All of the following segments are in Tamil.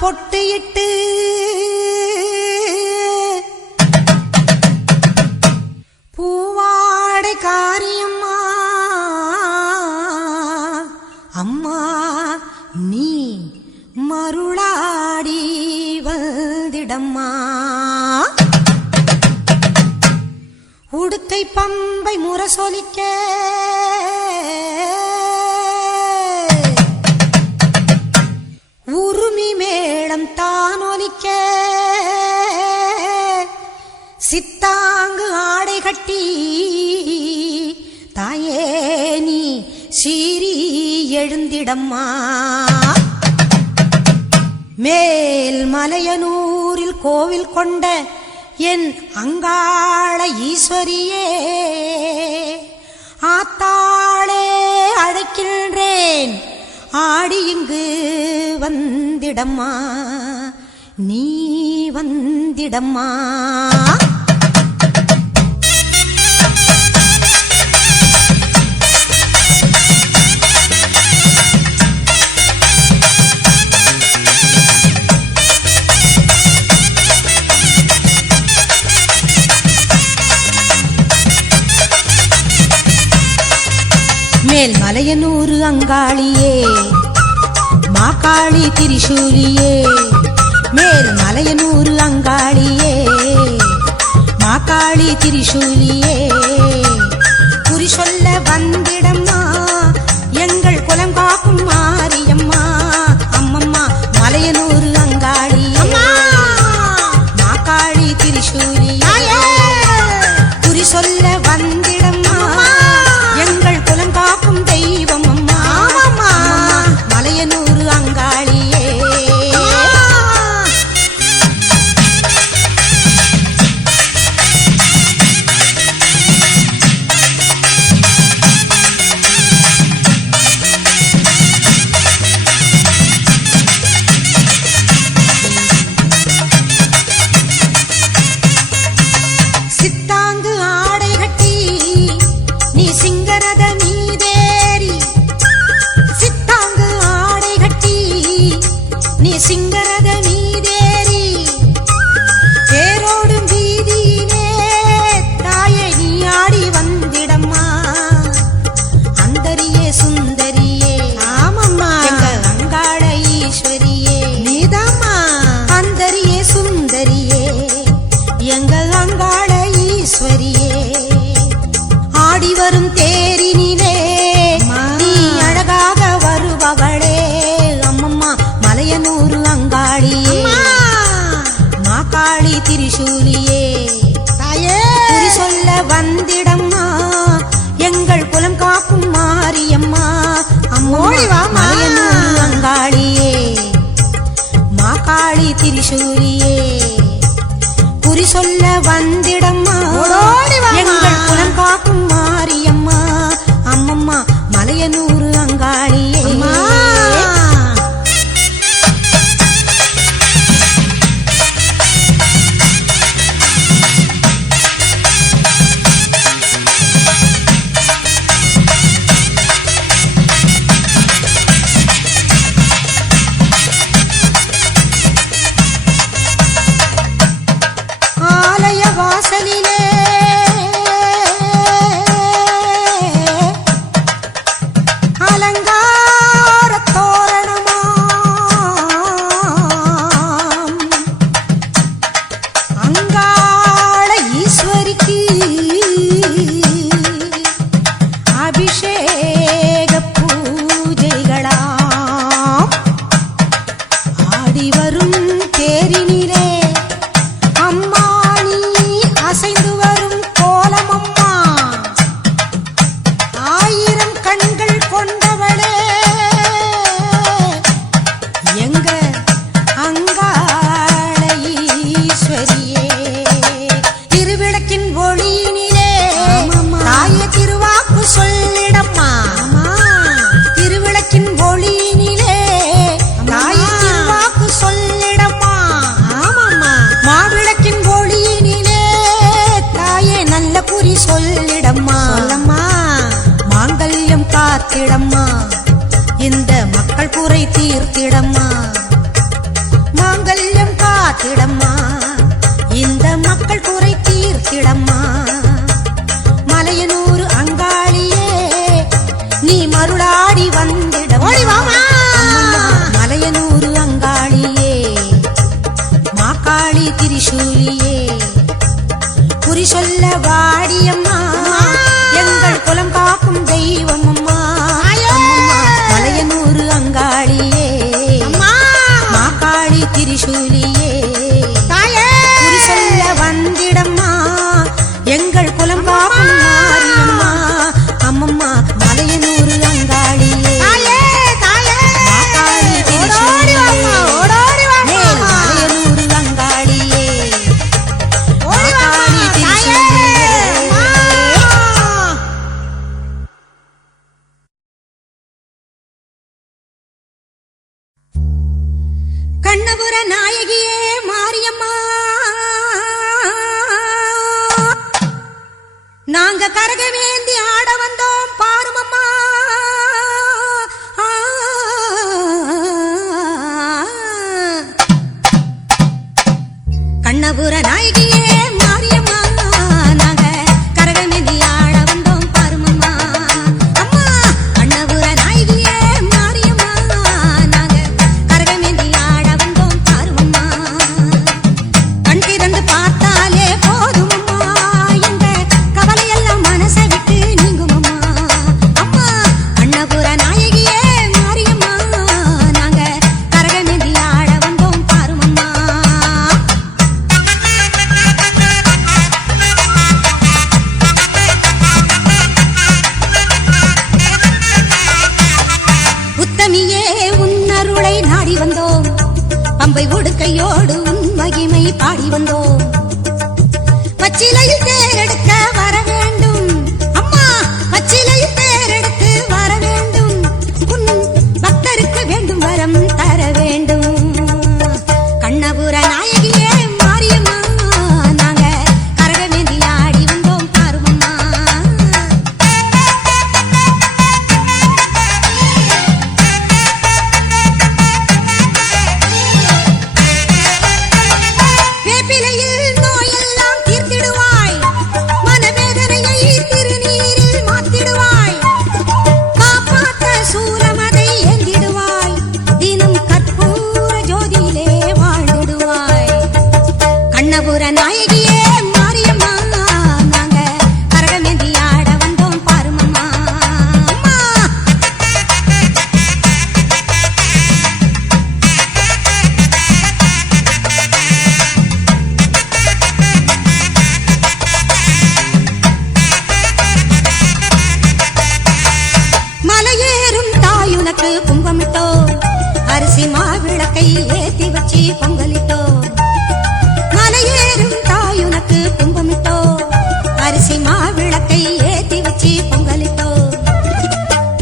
பொட்டு இட்டு பூவாடை காரியம்மா அம்மா நீ மருளாடி வந்திடம்மா உடுக்கை பம்பை முரசொலிக்க உருமி மேளம் தானொலிக்க சித்தாங்கு ஆடை கட்டி தாயே நீ சீறி எழுந்திடம்மா மேல் மலையனூரில் கோவில் கொண்ட என் அங்காள ஈஸ்வரியே ஆத்தாளே அழைக்கின்றேன் ஆடி இங்கு வந்திடம்மா நீ வந்திடம்மா மேல் மலையனூர் அங்காளியே மாகாளி திரிசூலியே மேல் மலையனூர் அங்காளியே மாகாளி திரிசூலியே குறி சொல்ல வந்திடம்மா எங்கள் குலம் காக்கும் மாரியம்மா அம்மம்மா மலையனூர் அங்காளியே மாகாளி திரிசூலியே குறி சொல்ல வந்திடம்மா எங்கள் குலம் காக்கும் தெய்வம் அம்மா மலையனூர் அங்காளியே சித்தாங்கு ஆடை கட்டி நீ சிங்கரத மீதேறி சித்தாங்கு ஆடை கட்டி நீ சிங்கரத மீதேறி தேரோடும் வீதியிலே தாயே நீ ஆடி வந்திடம்மா அந்தரியே சுந்தரியே ஆமம்மா எங்க அங்காள ஈஸ்வரியே நீதாம்மா அந்தரியே சுந்தரியே எங்க அங்காள ஈஸ்வரியே ஆடி வரும் தேரினிலே நீ அழகாக வருபவளே அம்மம்மா மலையனூர் அங்காளியே மாகாளி திரிசூலியே தாயே குறி சொல்ல வந்திடம்மா எங்கள் குலம் காக்கும் மாரியம்மா அம்மா மலையனூர் அங்காளியே மாகாளி திரிசூலியே குறி சொல்ல வந்திடம்மா எங்கள் குலம் காக்கும் மாரியம்மா அம்மம்மா மலையனூர் அங்காளியே ஆலய வாசலிலே அலங்கார தோரணமாம் அங்காள ஈஸ்வரிக்கு அபிஷேக பூஜைகளாம் ஆடி வரும் தேரினிலே அம்மா நீ அசைந்து வரும் கோலமம்மா ஆயிரம் கண்கள் கொண்டவளே எங்க அங்காள ஈஸ்வரியே திருவிளக்கின் ஒளியினிலே தாயே திருவாக்கு சொல்லிடம்மா திருவிளக்கின் ஒளியினிலே தாயே திருவாக்கு சொல்லிடம்மா மாவிளக்கின் ஒளியினிலே தாயே நல்ல குறி சொல்லிடம்மா மாங்கல்யம் காத்திடம்மா இந்த மக்கள் குறை தீர்த்திடம்மா நாயகியே மாரியம்மா, நாங்க கரகமேந்தி ஆட வந்தோம் பாருமம்மா. கண்ணபுர நாயகியே மாரியம்மா, நாங்க கரகமேந்தி ஆட வந்தோம் பாருமம்மா. அம்மா கண்ணபுர நாயகியே மாரியம்மா, நாங்க கரகமேந்தி ஆட வந்தோம் பாருமம்மா. கண் திறந்து பார்த்தாலே போதுமம்மா, எங்க கவலையெல்லாம் மனசை விட்டு நீங்குமம்மா. அம்மா கண்ணபுர நாயகியே மாரியம்மா, நாங்க கரகமேந்தி ஆட வந்தோம் பாருமம்மா. உத்தமியே உன்னருளை நாடி வந்தோம், பம்பை உடுக்கையோடு உன் மகிமை பாடி வந்தோம். பச்சிலையில் தேரெடுக்க வர வேண்டும் அம்மா, பச்சிலையில் தேரெடுத்து வர வேண்டும். உன் பக்தருக்கு வேண்டும் வரம் தர வேண்டும். கண்ணபுர நாயகியே மாரியம்மா, நாங்க கரகமேந்தி ஆடி வந்தோம் பாருமம்மா. வேப்பிலையில் நோயெல்லாம் தீர்த்திடுவாய், மனவேதனையை திருநீரில் மாத்திடுவாய். காப்பாற்ற சூலமதை ஏந்திடுவாய், தினம் கற்பூர ஜோதியிலே வாழ்ந்திடுவாய். கண்ணபுர நாயகியே மாரியம்மா, நாங்க கரகமேந்தி ஆட வந்தோம் பாருமம்மா. அம்மா மலையேறும் தாயுனக்கு கும்பமிட்டோ, அரிசி மாவிளக்கை ஏத்தி வச்சி பொங்கலிட்டோ. மலையேறும் தாயுனக்கு கும்பமிட்டோ, அரிசி மாவிளக்கை ஏத்தி வச்சி பொங்கலிட்டோ.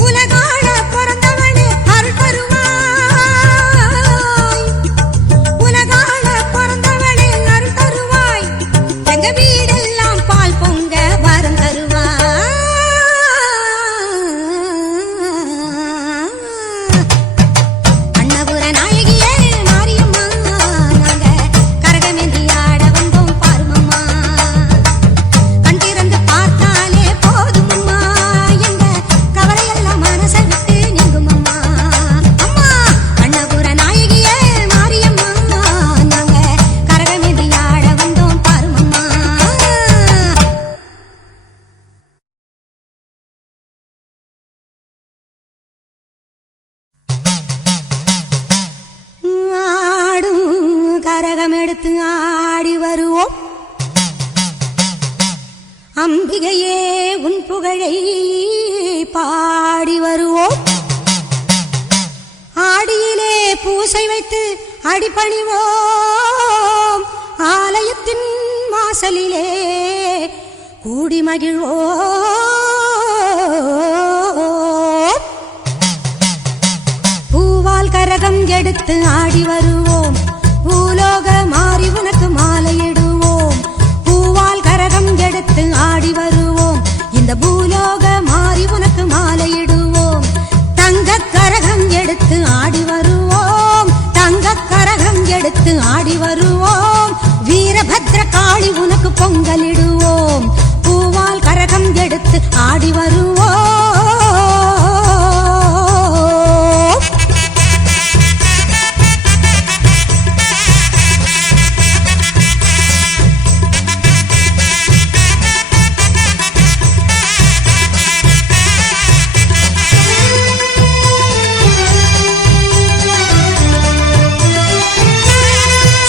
உலகாள பிறந்தவனே அருள் தருவாய், உலகாள பிறந்தவனே அருள் தருவாய். எங்க வீடெல்லாம் பால் பொங்க வரம் தருவாய். கண்ணபுர நாயகியே மாரியம்மா, நாங்க கரகமேந்தி ஆட வந்தோம் பாருமம்மா. கண் திறந்து பார்த்தாலே போதுமம்மா, எங்க கவலையெல்லாம் மனசை விட்டு நீங்குமம்மா. அம்மா கண்ணபுர நாயகியே மாரியம்மா, நாங்க கரகமேந்தி ஆட வந்தோம் பாருமம்மா. ஆடும் கரகம் எடுத்து ஆடி வருவோம், அம்பிகையே உன் புகழை பாடி வருவோம். ஆடியிலே பூசை வைத்து அடிபணிவோம், ஆலயத்தின் வாசலிலே கூடி மகிழ்வோம். பூவால் கரகம் எடுத்து ஆடி வருவோம், பூலோக மாறி உனக்கு மாலையிடுவோம். பூவால் கரகம் எடுத்து ஆடி வருவோம், இந்த பூலோக மாறி உனக்கு மாலையிடுவோம். தங்க கரகம் எடுத்து ஆடி வருவோம், தங்க கரகம் எடுத்து ஆடி வருவோம். வீரபத்ர காளி உனக்கு பொங்கலிடுவோம், பூவால் கரகம் எடுத்து ஆடி வருவோம்.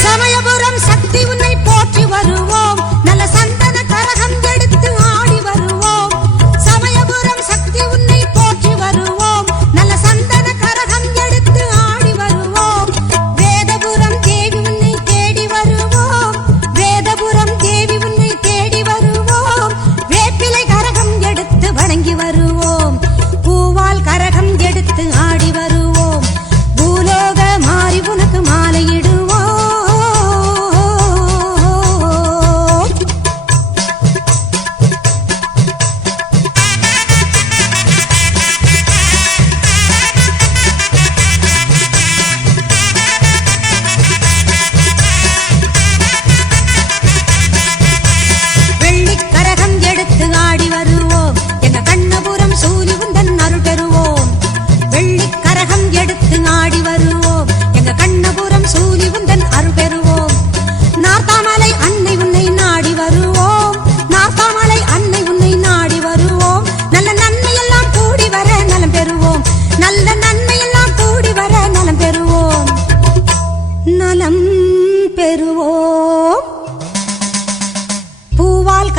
சமயபுரம் சக்தி உன்னை போற்றி வருவோம், நல்ல சந்தன கரகம் எடுத்து ஆடி வருவோம். சமயபுரம் சக்தி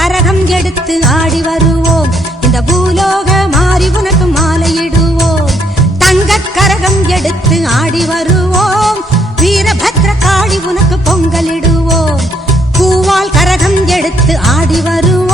கரகம் எடுத்து ஆடி வருவோம். இந்த பூலோக மாறி உனக்கு மாலையிடுவோம். தங்க கரகம் எடுத்து ஆடி வருவோம். வீரபத்ர காளி உனக்கு பொங்கலிடுவோம். பூவால் கரகம் எடுத்து ஆடி வருவோம்.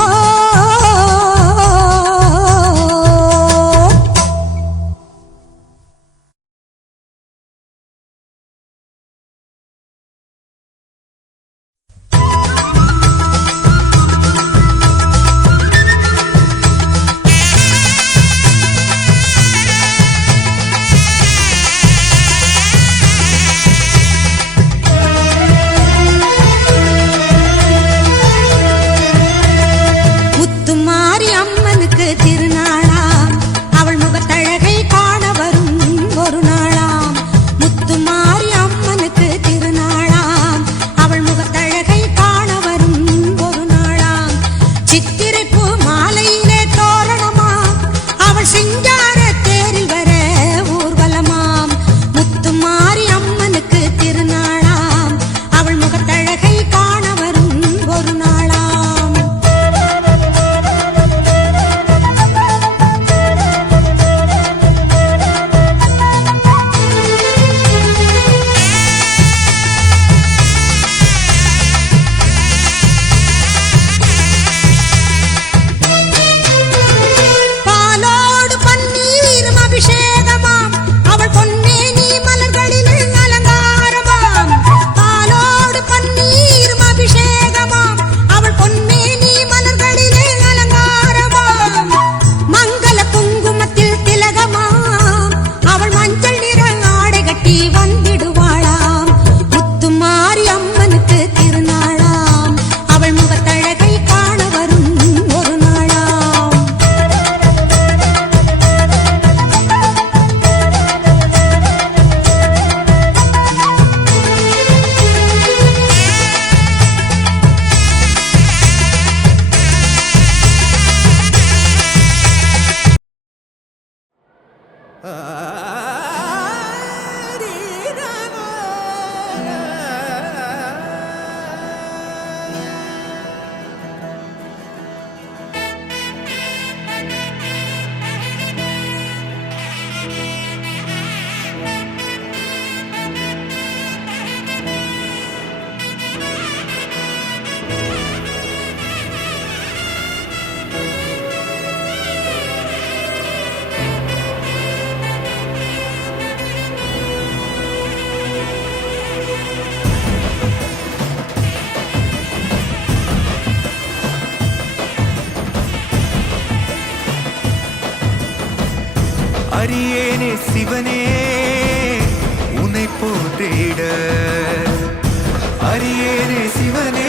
அரியேனே சிவனே உன்னை போற்றிட, அரியேனே சிவனே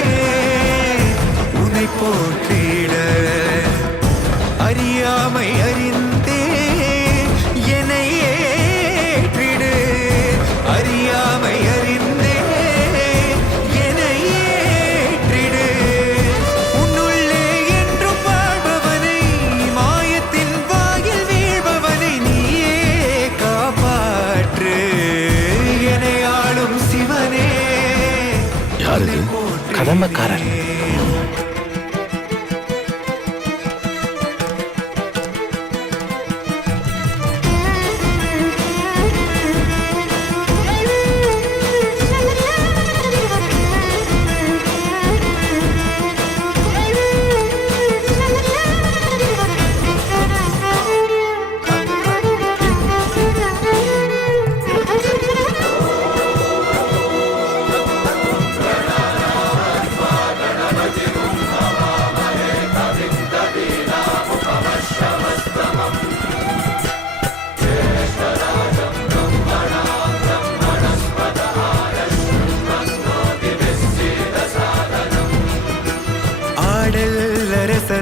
உன்னை போற்றிட, அறியாமை அறிந்தே என்னை ஏற்றிடு, அறியாமை அறிந்தே என்னை ஏற்றிடு. உன்னுள்ளே என்றும் வாழ்பவனை, மாயத்தின் வாயில் வீழ்பவனை நீயே காப்பாற்று. என்னை ஆளும் சிவனே. யாரு கடமைக்காரன்?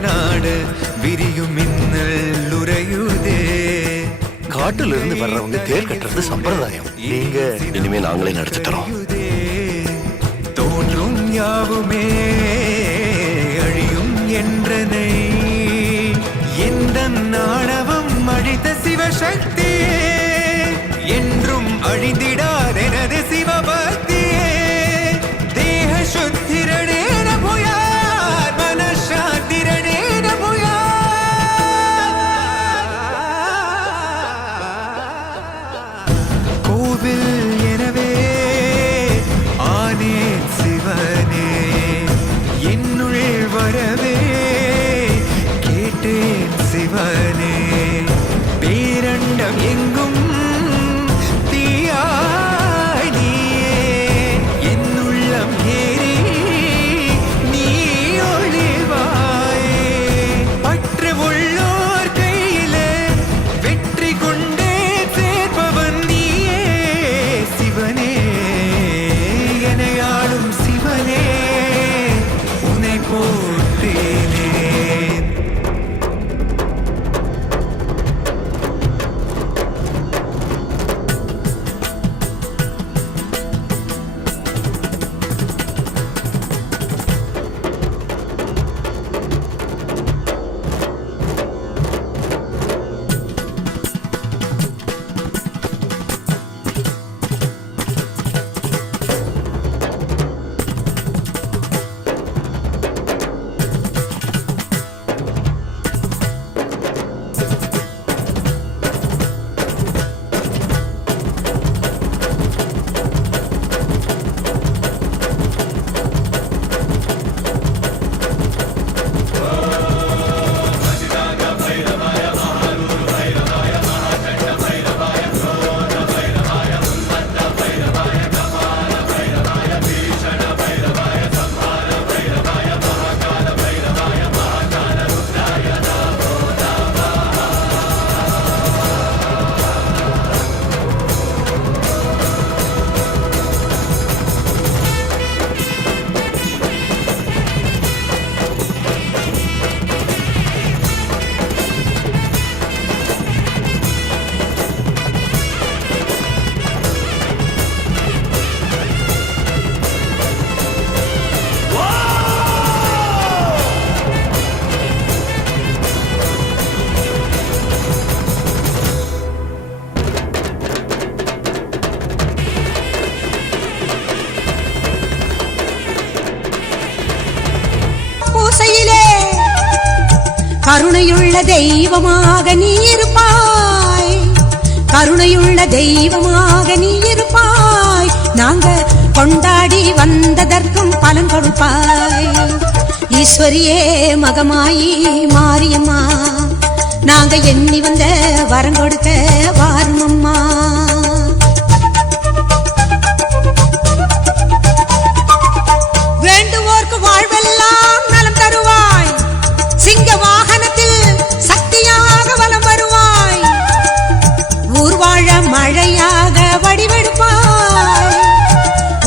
நாடு விரியும் மின்னல் உறையுதே. காட்டுல இருந்து வர்றவங்க தேர் கட்டுறது சம்பிரதாயம். நீங்க இனிமே நாங்களே நடத்தி தரோம். தோன்றும் யாவுமே அழியும் என்றனை, எந்த நாணவம் அழித்த சிவசக்தியே, என்றும் அழிந்திடாதெனது சிவபக்தியே. தேக சுத்திரடேன புயார் மனசாந்தி கருணையுள்ள தெய்வமாக நீ இருப்பாய், கருணையுள்ள தெய்வமாக நீ இருப்பாய். நாங்க கொண்டாடி வந்ததற்கும் பலன் கொடுப்பாய். ஈஸ்வரியே மகமாயி மாரியம்மா, நாங்க எண்ணி வந்த வரம் கொடுக்க வாரும் அம்மா. வேண்டுவோர்க்கு வாழ்வெல்லாம் நலம் தருவாய், சிங்க வாகனத்தில் சக்தியாக வலம் வருவாய். ஊர் வாழ மழையாக வடிவெடுப்பாய்,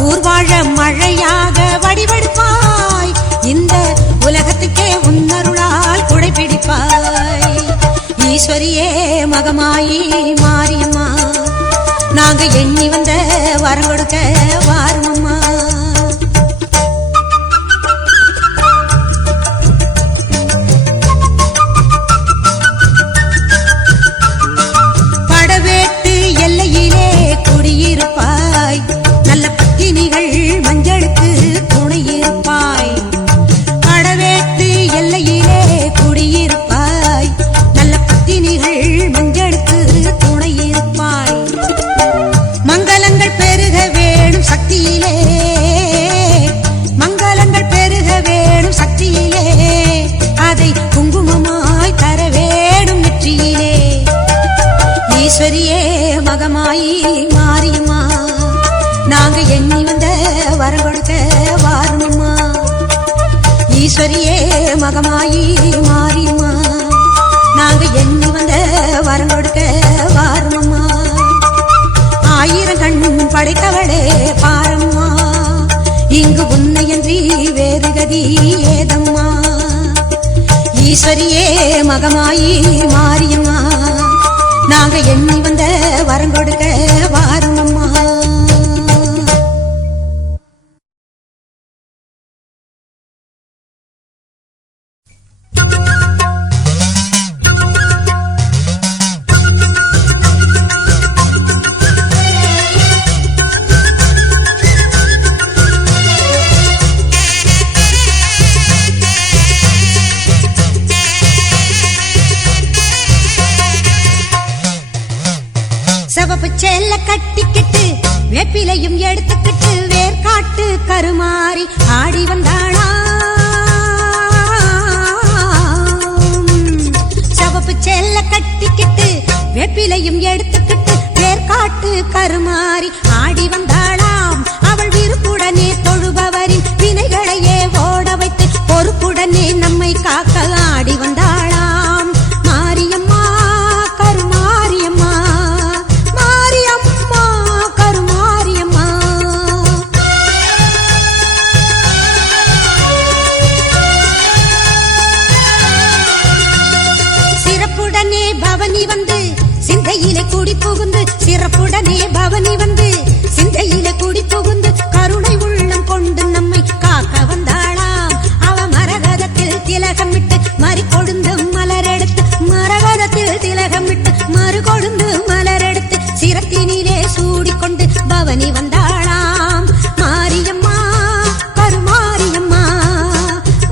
ஊர் வாழ மழையாக வடிவெடுப்பாய். இந்த உலகத்துக்கே உன்னருளால் குடை பிடிப்பாய். ஈஸ்வரியே மகமாயி மாரியம்மா, நாங்க எண்ணி வந்த வரம் கொடுக்க வாரும் அம்மா. படவேட்டு எல்லையிலே குடியிருப்பாய், நல்ல பத்தினிகள் மஞ்சளுக்கு துணையிருப்பாய். படவேட்டு எல்லையிலே குடியிருப்பாய், நல்ல பத்தினிகள் மஞ்சளுக்கு துணையிருப்பாய். மங்களங்கள் பெருக வேணும் சக்தியிலே, மங்களங்கள் பெருக வேணும் சக்தியிலே, அதை குங்குமமாய் தர வேணும் நெற்றியிலே. ஈஸ்வரியே மகமாயி மாரியம்மா, நாங்க எண்ணி வந்த வரம் கொடுக்க வாரும் அம்மா. ஈஸ்வரியே மகமாயி மாரியம்மா, நாங்க எண்ணி வந்த வரம் கொடுக்க வாரும் அம்மா. ஆயிரம் கண் படைத்தவளே பாரம்மா, இங்கு உன்னையன்றி வேறு கதி ஏதம்மா. ஈஸ்வரியே மகமாயி மாரியம்மா, நாங்க எண்ணி வந்த வரம் கொடுக்க வாரும் அம்மா. சிவப்பு செல்ல கட்டிக்கிட்டு வேப்பிலையும் எடுத்துக்கிட்டு வேர்காட்டு கருமாறி ஆடி வந்தாளா. சிவப்பு செல்ல கட்டிக்கிட்டு வேப்பிலையும் எடுத்துக்கிட்டு வேர்காட்டு கருமாறி ஆடி வந்தாளாம். அவள் விருப்புடனே தொழுபவரின் வினைகளையே ஓட வைத்து பொறுப்புடனே நம்மை காக்க ஆடி வந்தாளாம். மாரியம்மா கருமாரியம்மா, மாரியம்மா கருமாரியம்மா. சிறப்புடனே பவனி வந்து சிந்தையிலே குடி புகுந்து, சிறப்புடனே பவனி வந்து சிந்தையிலே குடி புகுந்து கருணை உள்ளம் கொண்டு நம்மை காக்க வந்தாளாம். அவ மரகதத்தில் திலகமிட்டு மறி கொழுந்து மலரெடுத்து, மரகதத்தில் திலகமிட்டு மறு கொழுந்து மலரெடுத்து சிரத்தினிலே சூடிக்கொண்டு பவனி வந்தாளாம். மாரியம்மா கருமாரியம்மா,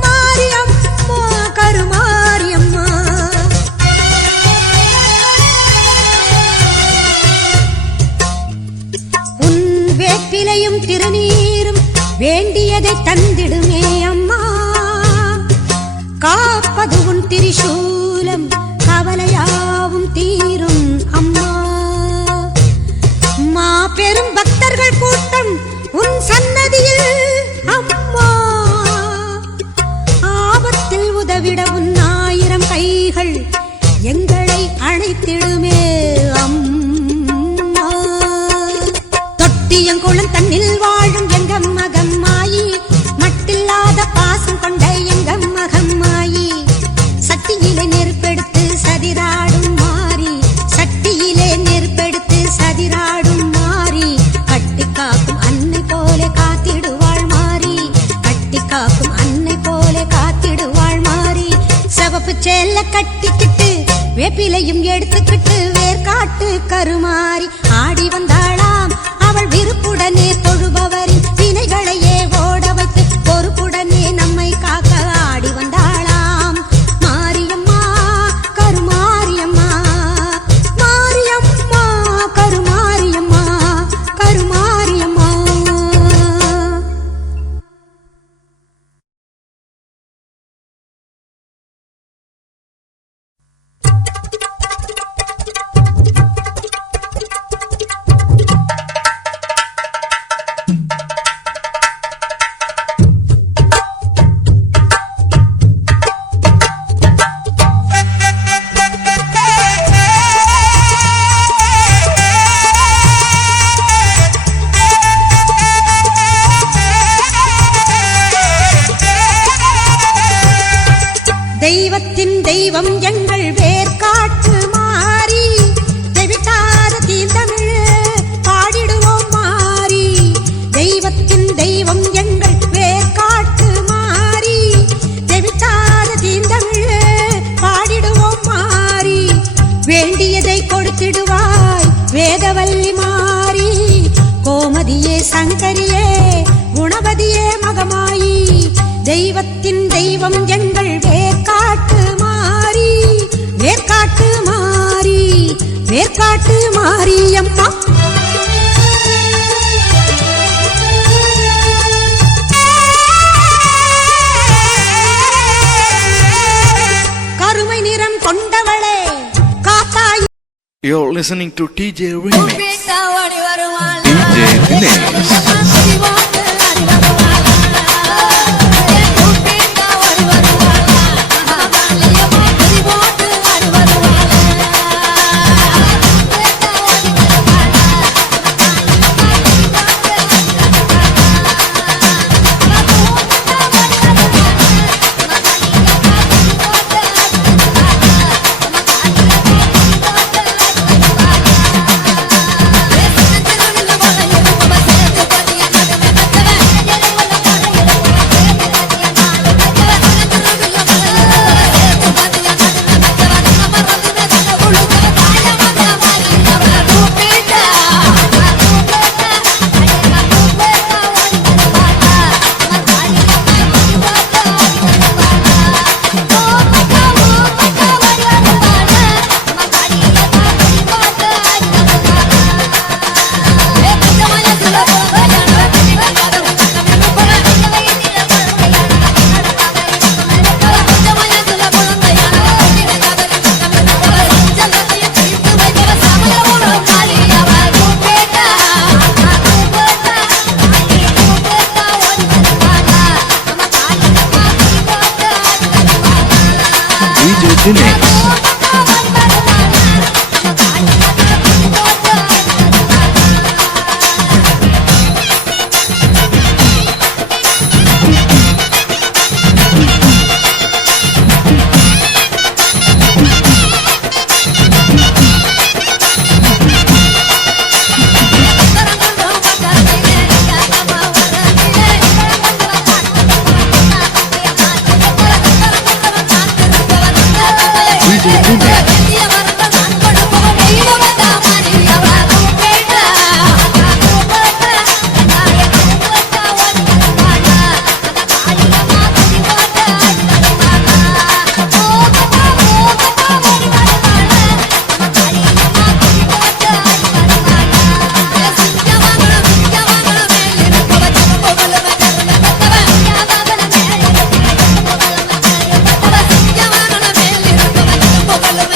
மாரியம்மா கருமாரியம்மா. உன் வேப்பிலையும் திருநீரும் வேண்டியதை தந்திடுமே அம்மா. காப்பது உன் திரிசூலம், கவலையாவும் தீரும் அம்மா. மாபெரும் பக்தர்கள் கூட்டம் உன் சன்னதியில் அம்மா. ஆபத்தில் உதவிட உன் 1000 கைகள் எங்களை அழைத்திடுமே அம்மா. தொட்டியங்குளம் தன்னில் வாழும் எங்க மகம்மாயி, மட்டில்லாத பாசம் கொண்ட எங்க மகம்மாயி. சட்டியிலே நெருப்பெடுத்து சதிராடும் மாறி, சட்டியிலே நெருப்பெடுத்து சதிராடும் மாறி. கட்டி காக்கும் அன்னை போல காத்திடுவாள் மாறி, கட்டி காக்கும் அன்னை போல காத்திடுவாள் மாறி. சிவப்பு செல்ல கட்டிக்கிட்டு வேப்பிலையும் எடுத்துக்கிட்டு வேர்காட்டு கருமாறி ஆடி வந்தாளாம். அவள் விருப்புடனே தொழுபவரின் வினைகளையே ஓட வைத்து பொறுப்புடனே நம்மை காக்க ஆடி வந்தாளாம். மாரியம்மா தெய்வம் எங்கள் வேர்காட்டு மாறி தெவிட்டாத தீந்தமிழ் பாடிடுவோம் மாறி தெய்வத்தின் தெய்வம் எங்கள் வேர்காட்டு மாறி தெவிட்டாத தீந்தமிழ் பாடிடுவோம் மாறி வேண்டியதை கொடுத்திடுவாய் வேதவல்லி மாறி கோமதியே சங்கரியே குணவதியே மகமாயி தெய்வத்தின் தெய்வம் எங்கள் வேர்காட்டு மாறி வேர்காட்டு மாறி வேர்காட்டு மாரியம்மா கருமை நிறம் கொண்டவளே காத்தாய். You're listening to TJ Remix. DJ Dinesh. Dinesh. Follow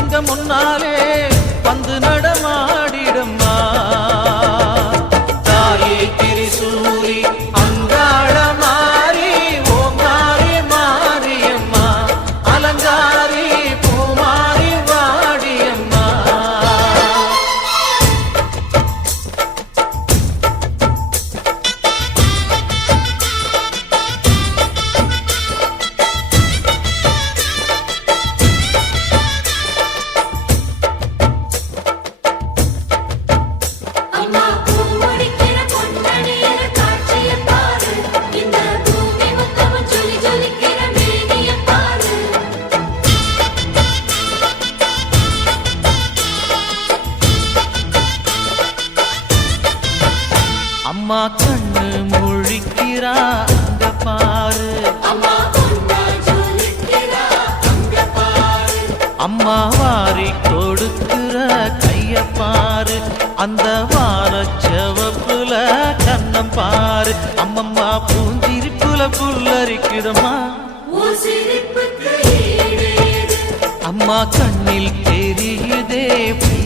எங்க முன்னாலே வந்து நடமாடிடம்மா. தாயே திரிசூலி அங்காள மாறி ஓங்காரி மாரியம்மா, அலங்காரி பூமாரி வாடியம்மா. அம்மா பூமுடிக்கிற பொன்னணியில காட்சியை பாரு, இந்த பூமி மொத்தமும் ஜொலி ஜொலிக்கிற மேனியை பாரு. அம்மா கண்ணு முழிக்கிறா அங்க பாரு, அம்மா பொன்னா ஜொலிக்கிறா அங்க பாரு. அம்மா வாரி கொடுக்கிற கைய பாரு, அந்த வானச்சவப்புல கண்ணம் பாரு. அம்மம்மா பூந்திரிப்புல புல்லரிக்குதம்மா, உன் சிரிப்புக்கு ஈடு ஏது? அம்மா கண்ணில் தெரியுதே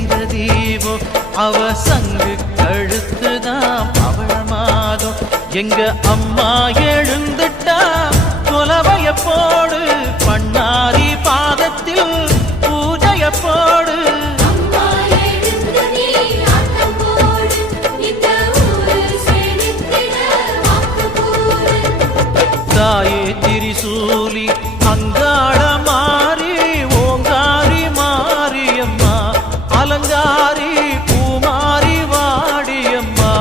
பிரதீபம், அவ சங்கு கழுத்துதான் பவளமாகும். எங்க அம்மா எழுந்துட்டா கொலவைய போடு, பண்ணாரி பாதத்தில் பூஜைய போடு. அம்மா எழுந்து நீ ஆட்டம் போடு, இந்த ஊரு செழித்திட வாக்கு கூறு. தாயே திரிசூலி அங்காள மாறி ஓங்காரி மாரியம்மா, அலங்காரி பூமாரி வாடியம்மா.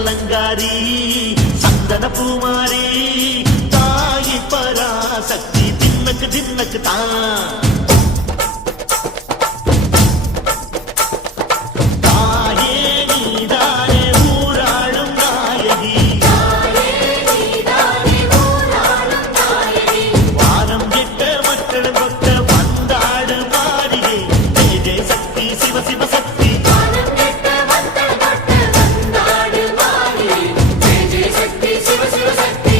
அலங்காரி சந்தன பூமாரி தாயி பராசக்தி தின்னக்கு தின்னக்கு தான். தாயே நீதானே ஊராளும் நாயகி, வானம் கெட்ட மக்கள் கொட்ட வந்தாடு மாறியே. ஜெய ஜெய சக்தி சிவ சிவ சக்தி, வானம் கெட்ட வந்தல் தொட்டு வந்தாடு மாறி, ஜெய ஜெய சக்தி சிவ சிவ சக்தி.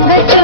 பொங்கச்சோ